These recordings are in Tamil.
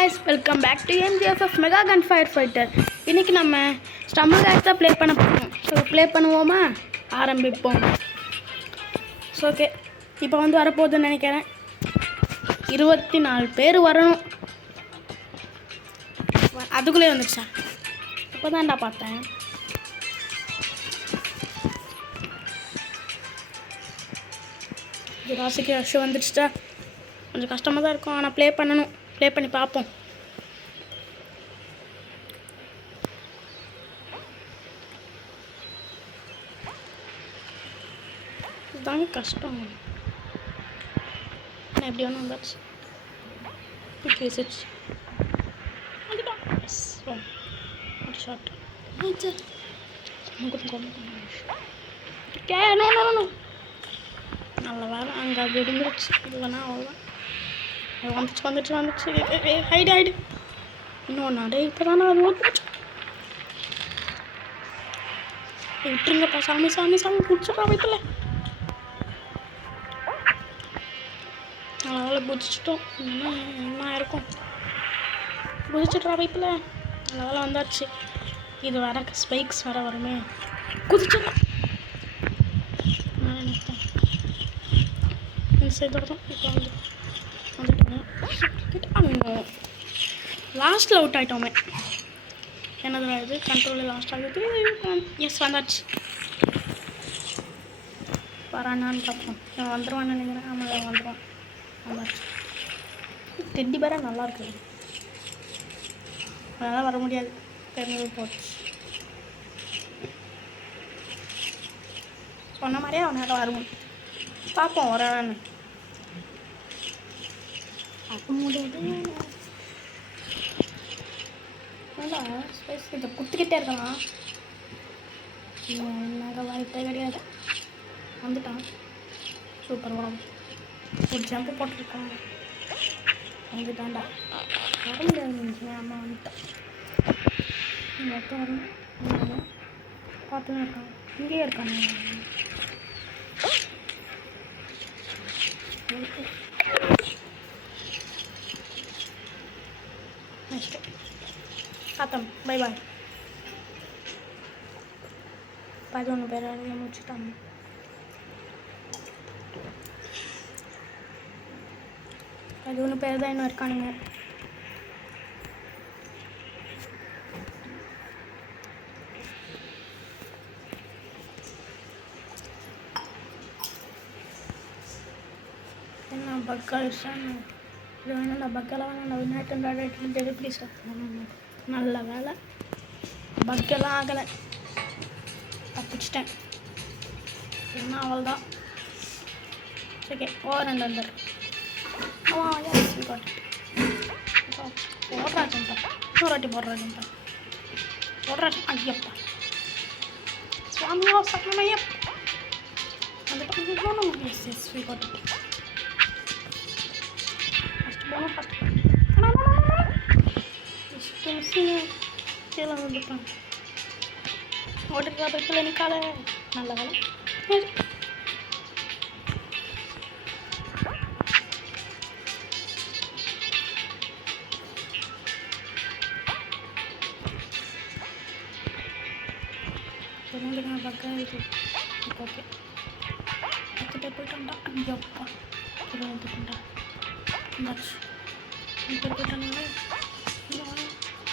guys, welcome back to MGFF Mega Gun Firefighter. இன்னைக்கு நம்ம ஸ்டம்பல் கேட்ச் தான் ப்ளே பண்ண போறோம். ஸோ ப்ளே பண்ணுவோமா? ஆரம்பிப்போம். ஸோ ஓகே, இப்போ வந்து வரப்போகுதுன்னு நினைக்கிறேன். 24 பேர் வரணும். அதுக்குள்ளே வந்துடுச்சா? இப்போ தான்டா பார்த்தேன். ராசிக்கு ரஷ் வந்துடுச்சா? கொஞ்சம் கஷ்டமாக தான் இருக்கும், ஆனால் ப்ளே பண்ணணும். ப்ளே பண்ணி பார்ப்போம். இதுதாங்க கஷ்டம். ஆனால் எப்படி ஒன்று வந்துடுச்சு. விசிட்ஸ் ஷார்ட் நல்ல வேலை அங்கே அது இருந்துருச்சு. இல்லைன்னா அவ்வளோதான். வந்துச்சு ஹைடு இன்னொன்று அடே இப்போ தானே அது வந்துச்சு. விட்டுருங்கப்பா சாமி பிடிச்சிட்றா வைப்பில். நல்ல வேலை பிடிச்சிட்டோம். என்ன இருக்கும் குதிச்சிட்றா வைப்பில். நல்ல வேலை வந்தாச்சு. இது வர ஸ்பைக்ஸ் வர வருமே. குதிச்சிடலாம். நான் நினைப்பேன் இந்த சைடோட தான் இப்போ வந்துட்டோங்க. லாஸ்ட்டில் அவுட் ஆகிட்டோமே. என்னது இது கண்ட்ரோலில் லாஸ்ட் ஆகுது. எஸ் வந்தாச்சு. வரானான்னு பார்ப்போம். இவன் வந்துடுவான்னு நினைக்கிறேன். ஆமாம் வந்துடுவான். வந்தாச்சு. டெட்டி பேரா நல்லா இருக்குது. அதனால் வர முடியாது. தெரிஞ்சு போச்சு. சொன்ன மாதிரியே அவனால் வரும். பார்ப்போம் வரான்னு. அப்போ முடியாது. இதை குத்திக்கிட்டே இருக்கலாம். என்னங்க வாய்ப்பே கிடையாது. வந்துட்டான். சூப்பர் வரும். ஒரு ஜம்பு போட்டிருக்கான். வந்துட்டான்டா. வர முடியாது. அம்மா வந்துட்டான். எப்போ வரும் பார்த்துன்னு இருக்கான். இங்கேயே இருக்காங்க. நெக்ஸ்ட் பார்த்தோம். Bye bye. 11 பேர் முடிச்சுட்டாங்க. அது பேர் தான் இன்னும் இருக்கானுங்க. என்ன பக்கல் இது வேணும். நான் பக்கெல்லாம் வேணும். விநாயகன் ப்ளீஸ். நல்ல வேலை பக்கெல்லாம் ஆகலை. தப்பிச்சிட்டேன். என்ன அவள்தான். ஓகே ஓவர் ரெண்டு வந்துடு. போடுறாஜன்ப்பா. இன்னொரு வாட்டி போடுறாஜன்ப்பா. ஐயப்பா சுவாமியா சரணமையப் வந்துட்டு. Yes yes we got it. First போனோம். ஃபஸ்ட் கீழே வந்துட்டான். ஓட்டுக்கா பைக்கில் நிற்காத. நல்ல வேலை. பக்கம் இது ஓகே. 10 பேர் போயிட்டான்டா. ஐயோப்பா கீழே வந்துட்டான்டா. 5 பேர் போயிட்டானுங்களே.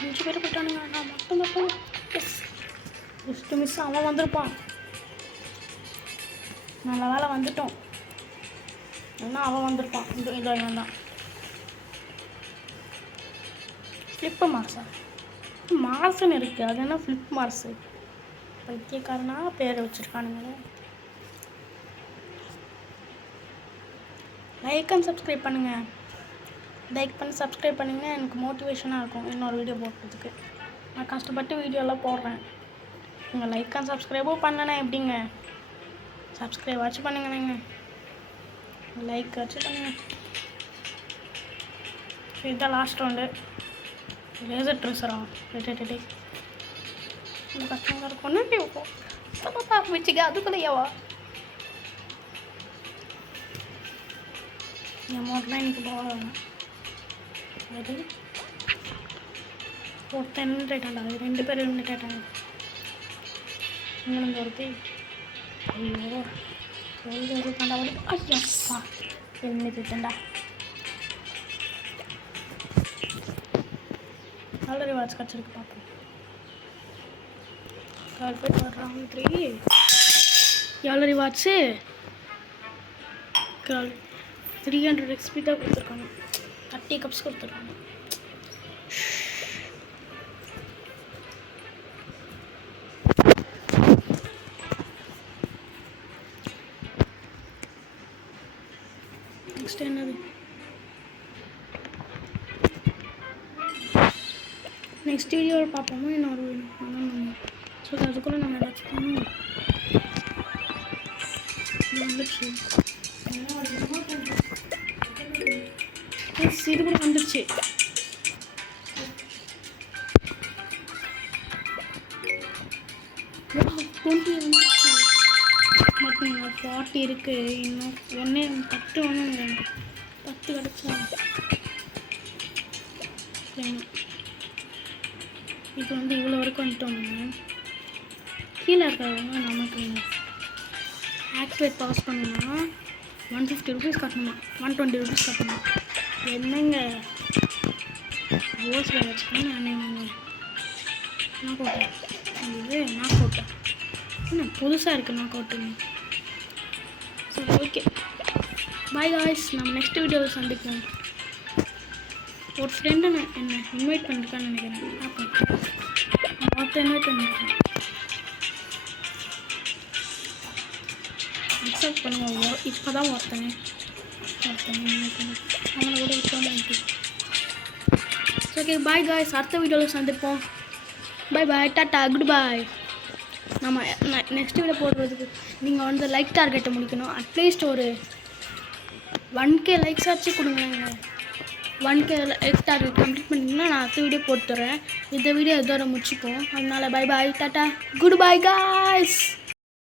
5 பேர் போயிட்டானுங்க. நான் மட்டும் எஸ் ஜஸ்ட்டு மிஸ். அவன் வந்திருப்பான். நல்ல வேலை வந்துட்டோம். ஏன்னா அவன் வந்திருப்பான். இதோ இவன் தான். ஃப்ளிப்பு மார்ஸா? மார்ஸுன்னு இருக்குது. அது என்ன ஃப்ளிப் மார்ஸு? பைத்தியக்காரனாக பேர் வச்சுருக்கானுங்களே. லைக் அண்ட் சப்ஸ்கிரைப் பண்ணுங்கள். லைக் பண்ணி சப்ஸ்கிரைப் பண்ணிங்கன்னா எனக்கு மோட்டிவேஷனாக இருக்கும் இன்னொரு வீடியோ போடுறதுக்கு. நான் கஷ்டப்பட்டு வீடியோலாம் போடுறேன். நீங்கள் லைக் அண்ட் சப்ஸ்கிரைபும் பண்ணனா எப்படிங்க? சப்ஸ்கிரைப் ஆச்சு பண்ணுங்கண்ணேங்க. லைக் ஆச்சு பண்ணுங்கள். இதுதான் லாஸ்ட் ரவுண்டு. லேசர் ட்ரெஸ்ஸரா டே ரொம்ப கஷ்டமாக இருக்கும். இப்போ வச்சுக்க அதுக்குள்ளேயேவா என் மோட்டெலாம் எனக்கு போக வேணாம். அது ஒருத்தன் நின்றுட்டான்டா, அது 2 பேர் நின்றுட்டாங்க. இங்கே ஒருத்தி. ஐயோ தாண்டா வருது. ஐயப்பா என்ன போயிட்டேன்டா. நல்ல ரிவார்ட்ஸ் கிடச்சிருக்கு பார்ப்போம். கார்பெட் வர்றாங்க 3. எவ்வளோ ரிவார்ட்ஸு? 300 XP தான் கொடுத்துருக்காங்க. 30 கப்ஸ் கொடுத்துருக்காங்க. நெக்ஸ்ட் என்னது? நெக்ஸ்ட் வீடியோவில் பார்ப்போமோ இன்னொரு ஸோ அதுக்குள்ளே நம்ம ஏதாச்சும் பண்ணுவோம். வந்துடுச்சு, இது கூட வந்துடுச்சு. மட்டும் 40 இருக்குது. இன்னும் 10 ஒன்று 10 கிடச்சா இப்போ வந்து இவ்வளோ வரைக்கும் வந்துட்டோங்க. கீழே இருக்கிறவங்க நமக்கு ஆக்டிவேட் பாஸ் பண்ணணும்னா 150 ருபீஸ் கட்டணுமா, 120 ருபீஸ் கட்டணுமா. என்னங்க ஓசில் வச்சுக்கோங்க. நான் போட்டேன் இது நாக் அவுட்டேன். என்ன புதுசாக இருக்குது நாக் அவுட்டுங்க. சரி ஓகே, பாய் காய்ஸ். நம்ம நெக்ஸ்ட் வீடியோவில் சந்திப்போம். ஒரு ஃப்ரெண்டை நான் என்ன இன்வைட் பண்ணிருக்கான்னு நினைக்கிறேன். பார்ப்போம். ஒருத்தர் இன்வைட் பண்ணிருக்கேன். அக்செப்ட் பண்ணுவோம். இப்போ தான் ஒருத்தனை இன்வைட் பண்ணி அவனை கூட விட்டு. ஓகே பாய் காய்ஸ், அடுத்த வீடியோவில் சந்திப்போம். பாய் பாய், டாட்டா, குட் பாய். நம்ம நெக்ஸ்ட் வீடியோ போடுறதுக்கு நீங்கள் வந்து லைக் டார்கெட்டை முடிக்கணும். அட்லீஸ்ட் ஒரு 1K லைக்ஸ் ஆச்சு கொடுங்க. 1K லைக் டார்கெட் கம்ப்ளீட் பண்ணிங்கன்னா நான் அடுத்த வீடியோ போட்டுறேன். இந்த வீடியோ இதோட முடிச்சுப்போம். அதனால bye bye, tata, good bye guys.